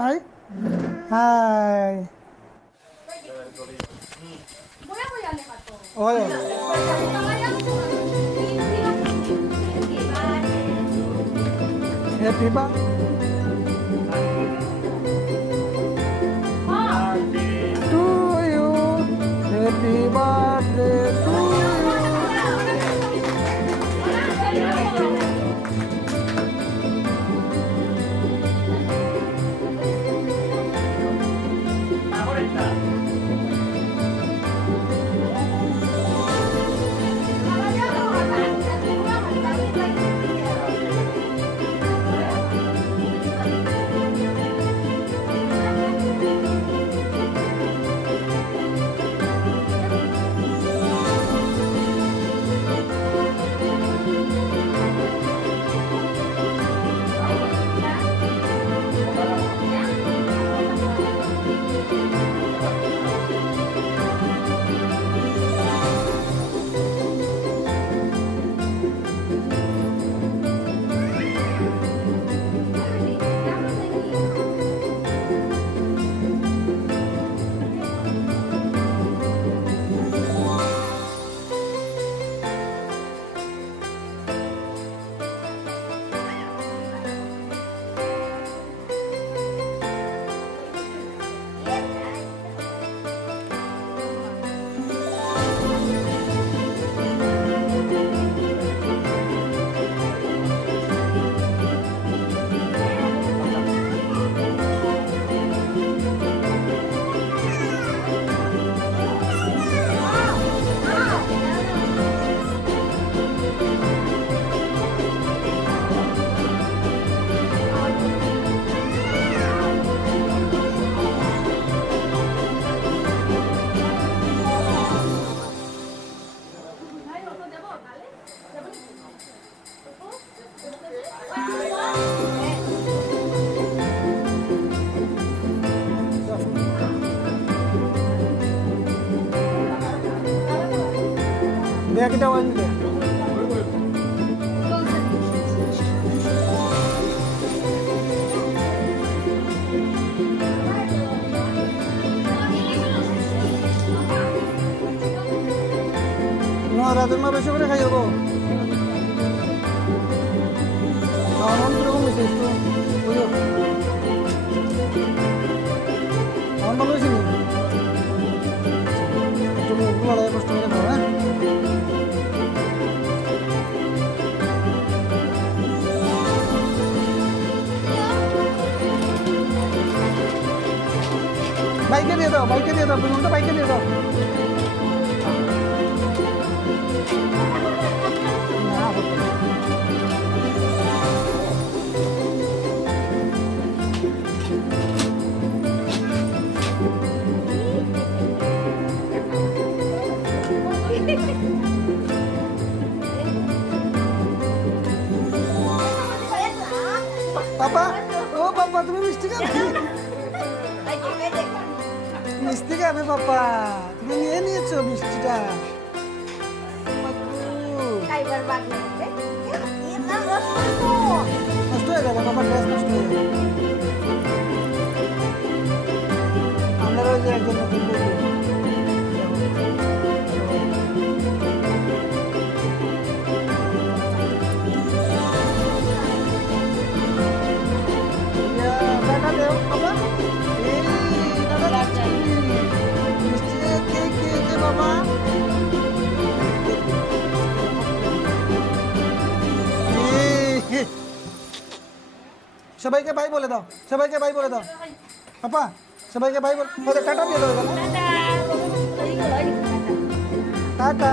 high hi ওই happy to you happy birthday to দেখ এটা ওই দে রাতের মা বেশি করে খাই যাবো আমার কিরকম হয়েছে একটু বুঝো আমার ভালো হয়েছে নি তুমি একটু লড়াই কষ্ট করে খাও হ্যাঁ বাইকে দিয়ে দাও বুঝুন তো বাইকে দিয়ে দাও পাপা ও পাপা তুমি মিষ্টি খাবে মিষ্টি খাবে পাপা তুমি নিয়ে নিয়েছো মিষ্টিটা নষ্ট হয়ে যাবে বাবার ড্রেস নষ্ট হয়ে যাবে আমরা ওই যে একজন নতুন সবাইকে বাই বলে দাও সবাইকে বাই বলে দাও পাপা সবাইকে বাই বলে টাটা দিয়ে দাও টাটা